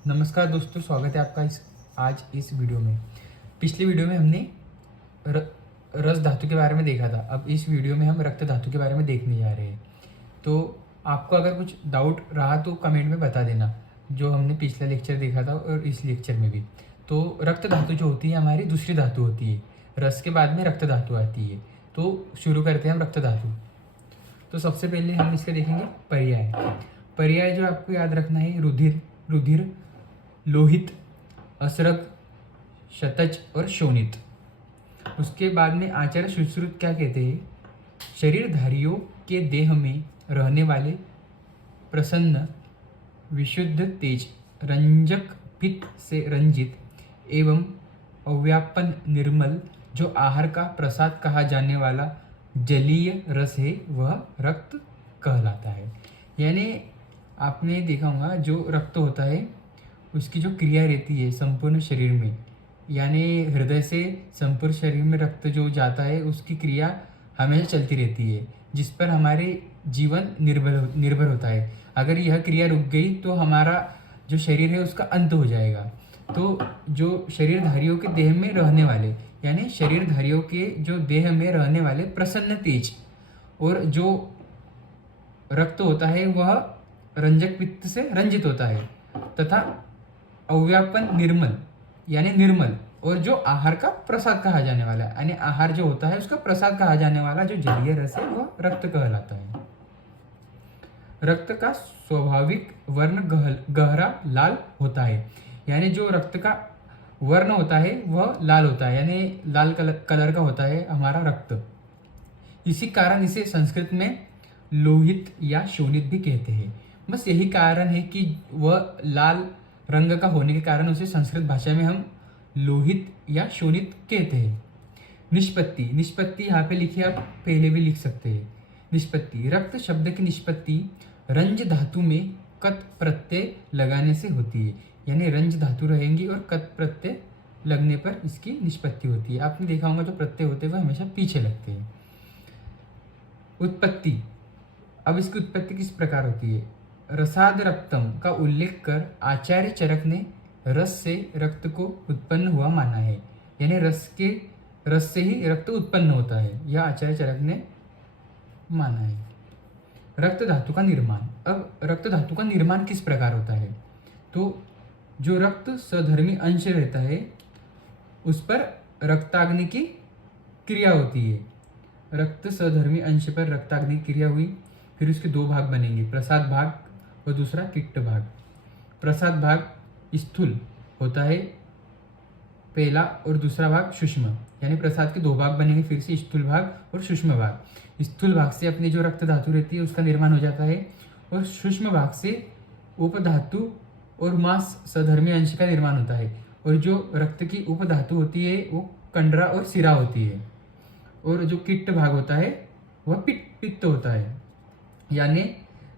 नमस्कार दोस्तों, स्वागत है आपका आज इस वीडियो में। पिछली वीडियो में हमने र, रस धातु के बारे में देखा था। अब इस वीडियो में हम रक्त धातु के बारे में देखने जा रहे हैं। तो आपको अगर कुछ डाउट रहा तो कमेंट में बता देना, जो हमने पिछला लेक्चर देखा था और इस लेक्चर में भी। तो रक्त धातु जो होती है हमारी दूसरी धातु होती है। रस के बाद में रक्त धातु आती है। तो शुरू करते हैं हम रक्त धातु। तो सबसे पहले हम इसके देखेंगे पर्याय। पर्याय जो आपको याद रखना है, रुधिर, रुधिर, लोहित, असरक, शतज और शोणित। उसके बाद में आचार्य सुश्रुत क्या कहते हैं? शरीरधारियों के देह में रहने वाले प्रसन्न, विशुद्ध तेज, रंजक पित्त से रंजित एवं अव्यापन निर्मल जो आहार का प्रसाद कहा जाने वाला जलीय रस है वह रक्त कहलाता है। यानी आपने देखा होगा जो रक्त होता है उसकी जो क्रिया रहती है संपूर्ण शरीर में, यानी हृदय से संपूर्ण शरीर में रक्त जो जाता है उसकी क्रिया हमेशा चलती रहती है, जिस पर हमारे जीवन निर्भर होता है। अगर यह क्रिया रुक गई तो हमारा जो शरीर है उसका अंत हो जाएगा। तो जो शरीरधारियों के देह में रहने वाले, यानी शरीरधारियों के जो देह में रहने वाले प्रसन्न तेज और जो रक्त होता है वह रंजक पित्त से रंजित होता है, तथा अव्यापन निर्मल यानी निर्मल और जो आहार का प्रसाद कहा जाने वाला है, यानी आहार जो होता है उसका प्रसाद कहा जाने वाला जो जलीय रस है वह रक्त कहलाता है। रक्त का स्वाभाविक वर्ण गहरा लाल होता है। यानी जो रक्त का वर्ण होता है वह लाल होता है, यानी लाल कलर का होता है हमारा रक्त। इसी कारण इसे संस्कृत में लोहित या शोणित भी कहते हैं। बस यही कारण है कि वह लाल रंग का होने के कारण उसे संस्कृत भाषा में हम लोहित या शोणित कहते हैं। निष्पत्ति, निष्पत्ति यहाँ पे लिखी, आप पहले भी लिख सकते हैं। निष्पत्ति, रक्त शब्द की निष्पत्ति रंज धातु में कत प्रत्यय लगाने से होती है। यानी रंज धातु रहेंगी और कत प्रत्यय लगने पर इसकी निष्पत्ति होती है। आपने देखा होगा जो प्रत्यय होते हैं वह हमेशा पीछे लगते हैं। उत्पत्ति, अब इसकी उत्पत्ति किस प्रकार होती है? रसाद रक्तम का उल्लेख कर आचार्य चरक ने रस से रक्त को उत्पन्न हुआ माना है। यानी रस से ही रक्त उत्पन्न होता है, यह आचार्य चरक ने माना है। रक्त धातु का निर्माण, अब रक्त धातु का निर्माण किस प्रकार होता है? तो जो रक्त सधर्मी अंश रहता है उस पर रक्ताग्नि की क्रिया होती है। रक्त सधर्मी अंश पर रक्ताग्नि की क्रिया हुई, फिर उसके दो भाग बनेंगे, प्रसाद भाग और दूसरा किट्ट भाग। प्रसाद भाग स्थूल होता है पहला और दूसरा भाग सूक्ष्म, यानी प्रसाद के दो भाग बनेंगे, फिर से स्थूल भाग और सूक्ष्म भाग। स्थूल भाग से अपनी जो रक्त धातु रहती है उसका निर्माण हो जाता है और सूक्ष्म भाग से उपधातु और मांस सधर्मी अंश का निर्माण होता है। और जो रक्त की उपधातु होती है वो कंडरा और सिरा होती है, और जो किट्ट भाग होता है वह पित्त होता है। यानी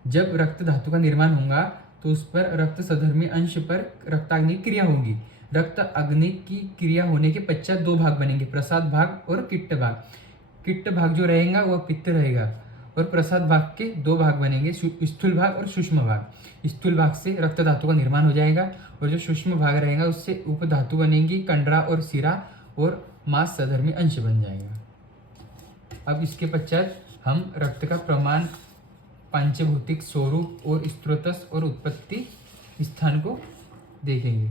जब रक्त धातु का निर्माण होगा तो उस पर रक्त सधर्मी अंश पर रक्ताग्नि क्रिया होगी। रक्त अग्नि की क्रिया होने के पश्चात दो भाग बनेंगे, प्रसाद भाग और किट्ट भाग। किट्ट भाग जो रहेगा वह पित्त रहेगा और प्रसाद भाग के दो भाग बनेंगे, स्थूल भाग और सूक्ष्म भाग। स्थूल भाग से रक्त धातु का निर्माण हो जाएगा और जो सूक्ष्म भाग रहेगा उससे उपधातु बनेंगी, कंडरा और सिरा, और मांस सधर्मी अंश बन जाएगा। अब इसके पश्चात हम रक्त का प्रमाण, पांचभौतिक स्वरूप और स्रोतस और उत्पत्ति स्थान को देखेंगे।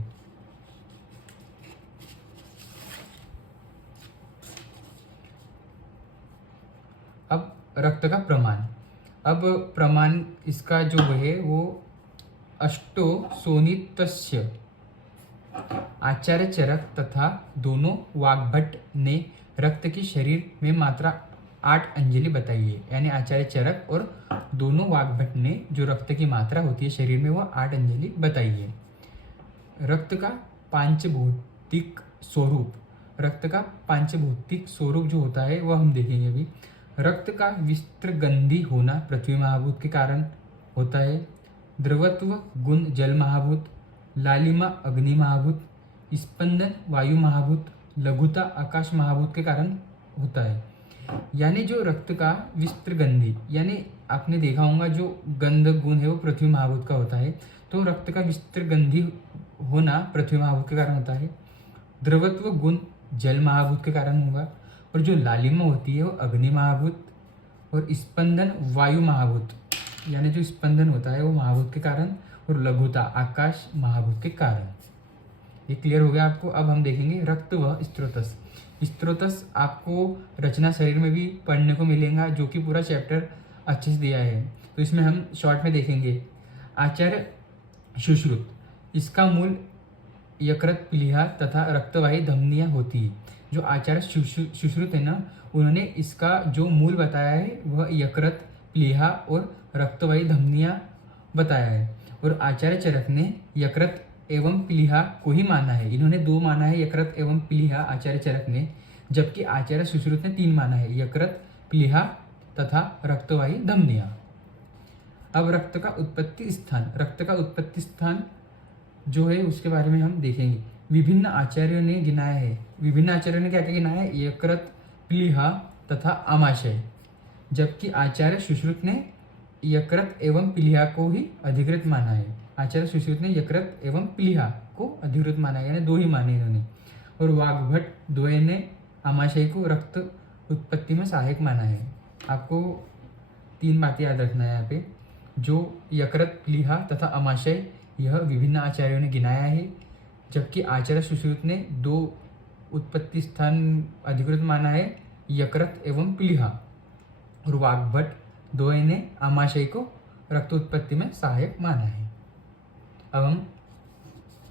अब रक्त का प्रमाण, अब प्रमाण इसका जो है वो अष्टो सोनितस्य आचार्य चरक तथा दोनों वाग्भट ने रक्त की शरीर में मात्रा 8 अंजलि बताई है। यानी आचार्य चरक और दोनों वाग्भट ने जो रक्त की मात्रा होती है शरीर में वह 8 अंजलि बताई है। रक्त का पांचभौतिक स्वरूप, रक्त का पांचभौतिक स्वरूप जो होता है वह हम देखेंगे अभी। रक्त का विस्त्रगंधी होना पृथ्वी महाभूत के कारण होता है। द्रवत्व गुण जल महाभूत, लालिमा अग्नि महाभूत, स्पंदन वायु महाभूत, लघुता आकाश महाभूत के कारण होता है। यानी जो रक्त का विस्त्रगंधी, यानी आपने देखा होगा जो गंध गुण है वो पृथ्वी महाभूत का होता है। तो रक्त का विस्त्रगंधी होना पृथ्वी महाभूत के कारण होता है, द्रवत्व गुण जल महाभूत के कारण होगा, और जो लालिमा होती है वो अग्नि महाभूत, और स्पंदन वायु महाभूत यानी जो स्पंदन होता है वो महाभूत के कारण, और लघुता आकाश महाभूत के कारण। ये क्लियर हो गया आपको। अब हम देखेंगे रक्त व स्त्रोतस। स्त्रोतस आपको रचना शरीर में भी पढ़ने को मिलेगा, जो कि पूरा चैप्टर अच्छे से दिया है, तो इसमें हम शॉर्ट में देखेंगे। आचार्य सुश्रुत, इसका मूल यकृत प्लीहा तथा रक्तवाही धमनियाँ होती है। जो आचार्य सुश्रुत है ना, उन्होंने इसका जो मूल बताया है वह यकृत प्लीहा और रक्तवाही धमनियाँ बताया है, और आचार्य चरक ने यकृत एवं प्लीहा को ही माना है। इन्होंने 2 माना है, यकृत एवं प्लीहा आचार्य चरक ने, जबकि आचार्य सुश्रुत ने 3 माना है, यकृत प्लीहा तथा रक्तवाही धमनियाँ। अब रक्त का उत्पत्ति स्थान। रक्त का उत्पत्ति स्थान जो है उसके बारे में हम देखेंगे। विभिन्न आचार्यों ने गिनाया है। विभिन्न आचार्यों ने क्या क्या गिनाया है? यकृत प्लीहा तथा आमाशय, जबकि आचार्य सुश्रुत ने यकृत एवं प्लीहा को ही अधिकृत माना है। आचार्य सुश्रुत ने यकृत एवं प्लीहा को अधिकृत माना है, यानी 2 ही माने इन्होंने। और वाग्भट द्वय ने आमाशय को रक्त उत्पत्ति में सहायक माना है। आपको 3 बातें याद रखना है यहाँ पे। जो यकृत प्लीहा तथा आमाशय यह विभिन्न आचार्यों ने गिनाया है, जबकि आचार्य सुश्रुत ने 2 उत्पत्ति स्थान अधिकृत माना है, यकृत एवं प्लीहा, और वाग्भट द्वय ने आमाशय को रक्त उत्पत्ति में सहायक माना है। अब हम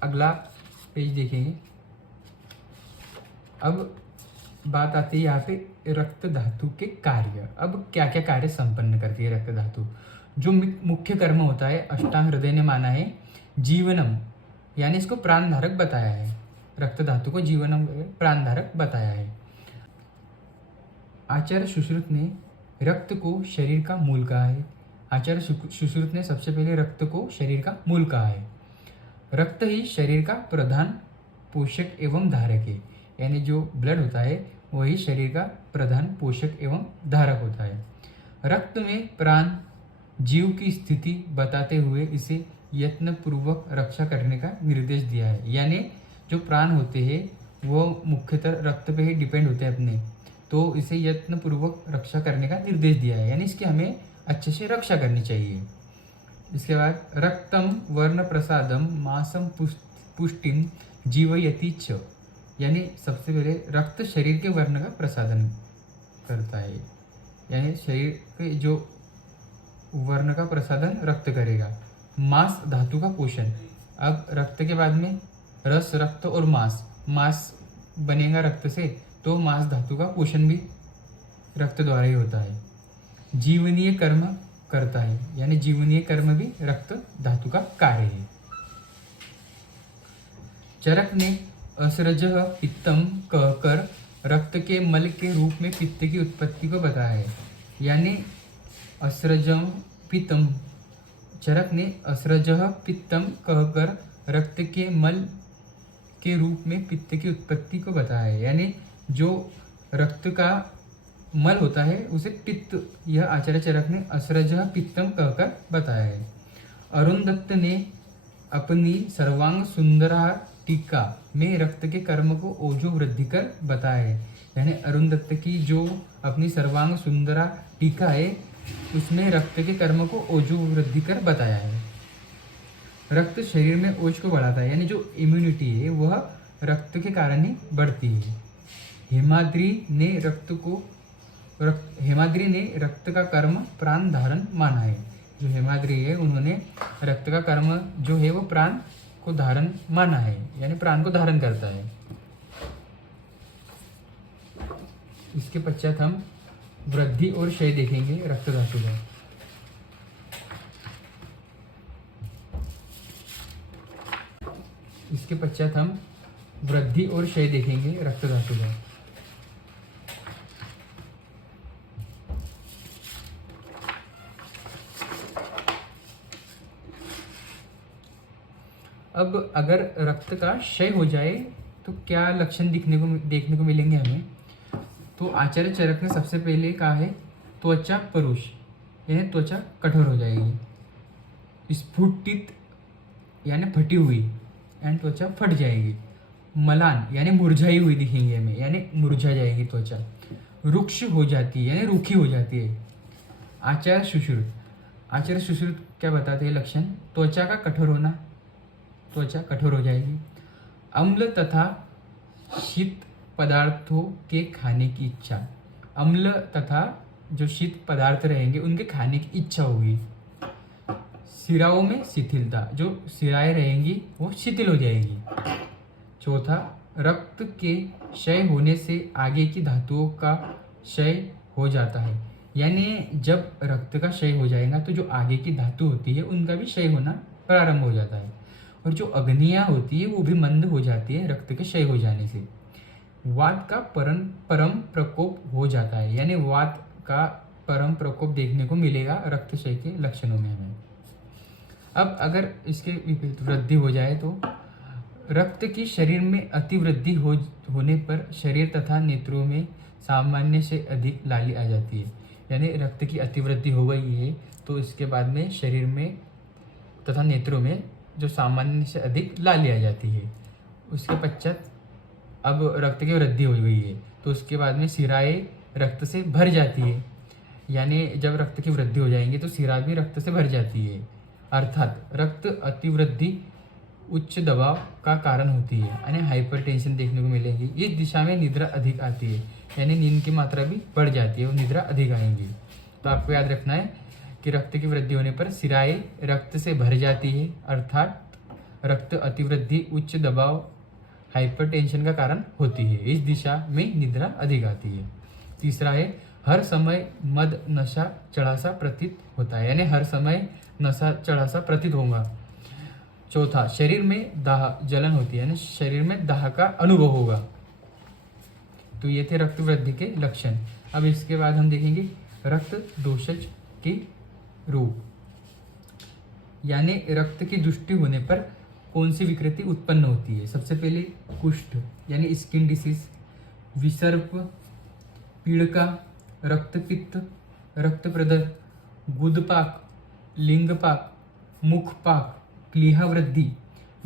अगला पेज देखेंगे। अब बात आती है यहाँ पे रक्त धातु के कार्य। अब क्या क्या कार्य संपन्न करती है रक्त धातु? जो मुख्य कर्म होता है, अष्टांग हृदय ने माना है जीवनम, यानी इसको प्राणधारक बताया है। रक्त धातु को जीवनम प्राणधारक बताया है। आचार्य सुश्रुत ने रक्त को शरीर का मूल कहा है। आचार्य सुश्रुत ने सबसे पहले रक्त को शरीर का मूल कहा है। रक्त ही शरीर का प्रधान पोषक एवं धारक है, यानी जो ब्लड होता है वही शरीर का प्रधान पोषक एवं धारक होता है। रक्त में प्राण जीव की स्थिति बताते हुए इसे यत्नपूर्वक रक्षा करने का निर्देश दिया है। यानी जो प्राण होते हैं वो मुख्यतः रक्त पे ही डिपेंड होते हैं अपने, तो इसे यत्नपूर्वक रक्षा करने का निर्देश दिया है, यानी इसकी हमें अच्छे से रक्षा करनी चाहिए। इसके बाद रक्तम वर्ण प्रसादम मासम पुष्टिम जीवयति च, यानी सबसे पहले रक्त शरीर के वर्ण का प्रसादन करता है, यानी शरीर के जो वर्ण का प्रसादन रक्त करेगा। मांस धातु का पोषण। अब रक्त के बाद में रस, रक्त और मांस। मांस बनेगा रक्त से, तो मांस धातु का पोषण भी रक्त द्वारा ही होता है। जीवनीय कर्म करता है, यानी जीवनीय कर्म भी रक्त धातु का कार्य है। चरक ने असरजः पित्तम कहकर रक्त के मल के रूप में पित्त की उत्पत्ति को बताया है, यानी असरजम पित्तम। चरक ने असरजः पित्तम कहकर रक्त के मल के रूप में पित्त की उत्पत्ति को बताया है, यानी जो रक्त का मल होता है उसे पित्त, यह आचार्य चरक ने असरजः पित्तम कहकर बताया है। अरुणदत्त ने अपनी सर्वांग सुंदरा टीका में रक्त के कर्म को ओजो वृद्धि कर बताया है, यानी अरुणदत्त की जो अपनी सर्वांग सुंदरा टीका है उसमें रक्त के कर्म को ओजो वृद्धि कर बताया है। रक्त शरीर में ओज को बढ़ाता है, यानी जो इम्यूनिटी है वह रक्त के कारण ही बढ़ती है। हेमाद्री ने रक्त का कर्म प्राण धारण माना है। जो हेमाद्री है उन्होंने रक्त का कर्म जो है वो प्राण को धारण माना है, यानी प्राण को धारण करता है। इसके पश्चात हम वृद्धि और क्षय देखेंगे रक्त धातु का। इसके पश्चात हम वृद्धि और क्षय देखेंगे रक्त धातु का। अब अगर रक्त का क्षय हो जाए तो क्या लक्षण देखने को मिलेंगे हमें? तो आचार्य चरक ने सबसे पहले कहा है त्वचा परुष, यानी त्वचा कठोर हो जाएगी। स्फुटित यानी फटी हुई, एंड त्वचा फट जाएगी। मलान यानी मुरझाई हुई दिखेंगी हमें, यानी मुरझा जाएगी त्वचा। रुक्ष हो जाती है यानी रूखी हो जाती है। आचार सुश्रुत, आचार सुश्रुत क्या बताते हैं लक्षण? त्वचा का कठोर होना, त्वचा कठोर हो जाएगी। अम्ल तथा शीत पदार्थों के खाने की इच्छा, अम्ल तथा जो शीत पदार्थ रहेंगे उनके खाने की इच्छा होगी। सिराओं में शिथिलता, जो सिराएं रहेंगी वो शिथिल हो जाएगी। चौथा, रक्त के क्षय होने से आगे की धातुओं का क्षय हो जाता है, यानी जब रक्त का क्षय हो जाएगा तो जो आगे की धातु होती है उनका भी क्षय होना प्रारंभ हो जाता है, और जो अग्नियाँ होती है वो भी मंद हो जाती है रक्त के क्षय हो जाने से। वात का परम प्रकोप हो जाता है, यानी वात का परम प्रकोप देखने को मिलेगा रक्त क्षय के लक्षणों में हमें। अब अगर इसके विपरीत वृद्धि हो जाए तो रक्त की शरीर में अतिवृद्धि होने पर शरीर तथा नेत्रों में सामान्य से अधिक लाली आ जाती है, यानी रक्त की अतिवृद्धि हो गई है तो इसके बाद में शरीर में तथा नेत्रों में जो सामान्य से अधिक लाली आ जाती है। उसके पश्चात अब रक्त की वृद्धि हो गई है तो उसके बाद में सिराएं रक्त से भर जाती है, यानी जब रक्त की वृद्धि हो जाएंगी तो सिरा भी रक्त से भर जाती है। अर्थात रक्त अतिवृद्धि उच्च दबाव का कारण होती है, यानी हाइपरटेंशन देखने को मिलेगी। इस दिशा में निद्रा अधिक आती है, यानी नींद की मात्रा भी बढ़ जाती है और निद्रा अधिक आएंगी। तो आपको याद रखना है कि रक्त की वृद्धि होने पर सिराएं रक्त से भर जाती है, अर्थात रक्त अतिवृद्धि उच्च दबाव हाइपरटेंशन का कारण होती है। इस दिशा में निद्रा अधिक आती है। तीसरा है, हर समय मद नशा चढ़ा सा प्रतीत होता है, यानी हर समय नशा चढ़ा सा प्रतीत होगा। चौथा, शरीर में दाह जलन होती है, यानी शरीर में दाह का अनुभव होगा। तो ये थे रक्त वृद्धि के लक्षण। अब इसके बाद हम देखेंगे रक्त दोषज के रोग, यानी रक्त की दुष्टि होने पर कौन सी विकृति उत्पन्न होती है। सबसे पहले कुष्ठ यानी स्किन डिसीज, विसर्प, पीड़का, रक्तपित्त, रक्तप्रदर, गुदपाक, लिंगपाक, मुखपाक, प्लीहा वृद्धि,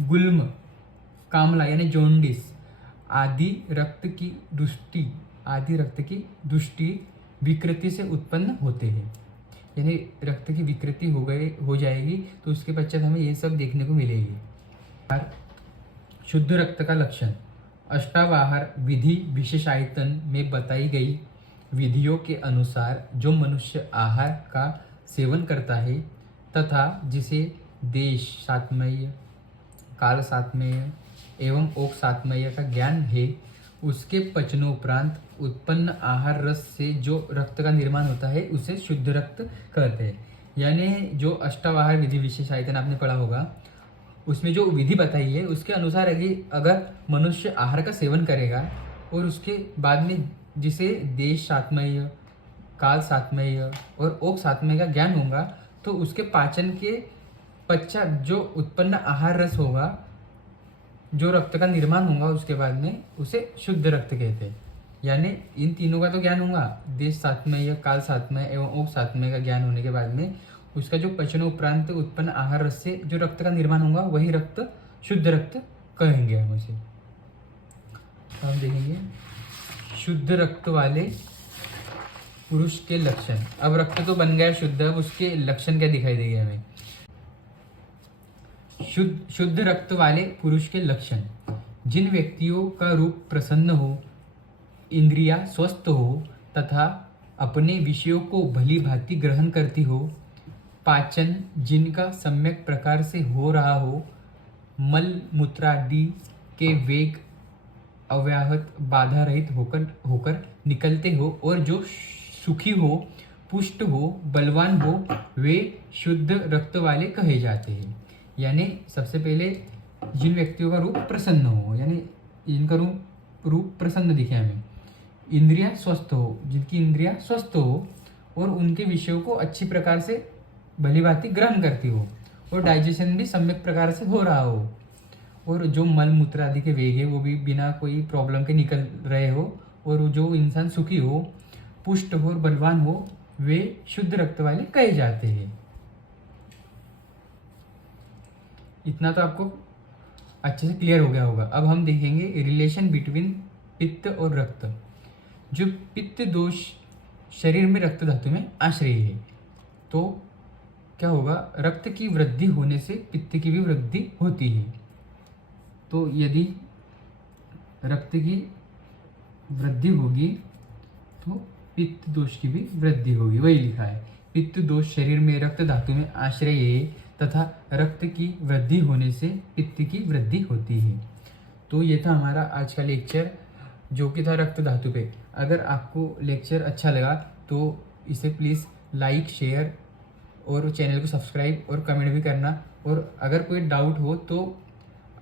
गुल्म, कामला यानी जॉन्डिस आदि रक्त की दुष्टि विकृति से उत्पन्न होते हैं, यानी रक्त की विकृति हो जाएगी तो उसके पश्चात हमें ये सब देखने को मिलेगी। शुद्ध रक्त का लक्षण, अष्टावहार विधि विशेषायतन में बताई गई विधियों के अनुसार जो मनुष्य आहार का सेवन करता है तथा जिसे देश सातमय, काल सातमय एवं ओक सातमय का ज्ञान है, उसके पचनोपरांत उत्पन्न आहार रस से जो रक्त का निर्माण होता है उसे शुद्ध रक्त कहते हैं। यानी जो अष्टावहार विधि विशेषायतन आपने पढ़ा होगा उसमें जो विधि बताई है उसके अनुसार अगर मनुष्य आहार का सेवन करेगा और उसके बाद में जिसे देश सातमय, काल सातमय और ओक सातमय का ज्ञान होगा तो उसके पाचन के पश्चात जो उत्पन्न आहार रस होगा, जो रक्त का निर्माण होगा उसके बाद में उसे शुद्ध रक्त कहते हैं। यानी इन तीनों का तो ज्ञान होगा, देश सातमय, काल सातमय एवं ओक सातमय का ज्ञान होने के बाद में उसका जो पचन उपरांत उत्पन्न आहार रस से जो रक्त का निर्माण होगा वही रक्त शुद्ध रक्त कहेंगे हम उसे। हम देखेंगे शुद्ध रक्त वाले पुरुष के लक्षण। अब रक्त तो बन गया शुद्ध, अब उसके लक्षण क्या दिखाई देंगे हमें। शुद्ध रक्त वाले पुरुष के लक्षण, जिन व्यक्तियों का रूप प्रसन्न हो, इंद्रियां स्वस्थ हो तथा अपने विषयों को भली भांति ग्रहण करती हो, पाचन जिनका सम्यक प्रकार से हो रहा हो, मल मूत्रादि के वेग अव्याहत बाधा रहित होकर निकलते हो और जो सुखी हो, पुष्ट हो, बलवान हो, वे शुद्ध रक्त वाले कहे जाते हैं। यानी सबसे पहले जिन व्यक्तियों का रूप प्रसन्न हो, यानी इनका रूप प्रसन्न दिखे हमें, इंद्रियां स्वस्थ हो, जिनकी इंद्रियां स्वस्थ हो और उनके विषयों को अच्छी प्रकार से भली भांति ग्रहण करती हो और डाइजेशन भी सम्यक प्रकार से हो रहा हो, और जो मल मूत्र आदि के वेग है वो भी बिना कोई प्रॉब्लम के निकल रहे हो, और जो इंसान सुखी हो, पुष्ट हो और बलवान हो, वे शुद्ध रक्त वाले कहे जाते हैं। इतना तो आपको अच्छे से क्लियर हो गया होगा। अब हम देखेंगे रिलेशन बिटवीन पित्त और रक्त। जो पित्त दोष शरीर में रक्त धातु में आश्रयी है, तो क्या होगा, रक्त की वृद्धि होने से पित्त की भी वृद्धि होती है। तो यदि रक्त की वृद्धि होगी तो पित्त दोष की भी वृद्धि होगी। वही लिखा है, पित्त दोष शरीर में रक्त धातु में आश्रय है तथा रक्त की वृद्धि होने से पित्त की वृद्धि होती है। तो ये था हमारा आज का लेक्चर, जो कि था रक्त धातु पे। अगर आपको लेक्चर अच्छा लगा तो इसे प्लीज़ लाइक, शेयर और चैनल को सब्सक्राइब और कमेंट भी करना। और अगर कोई डाउट हो तो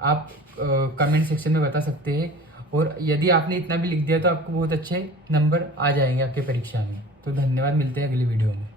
आप कमेंट सेक्शन में बता सकते हैं। और यदि आपने इतना भी लिख दिया तो आपको बहुत अच्छे नंबर आ जाएंगे आपके परीक्षा में। तो धन्यवाद, मिलते हैं अगली वीडियो में।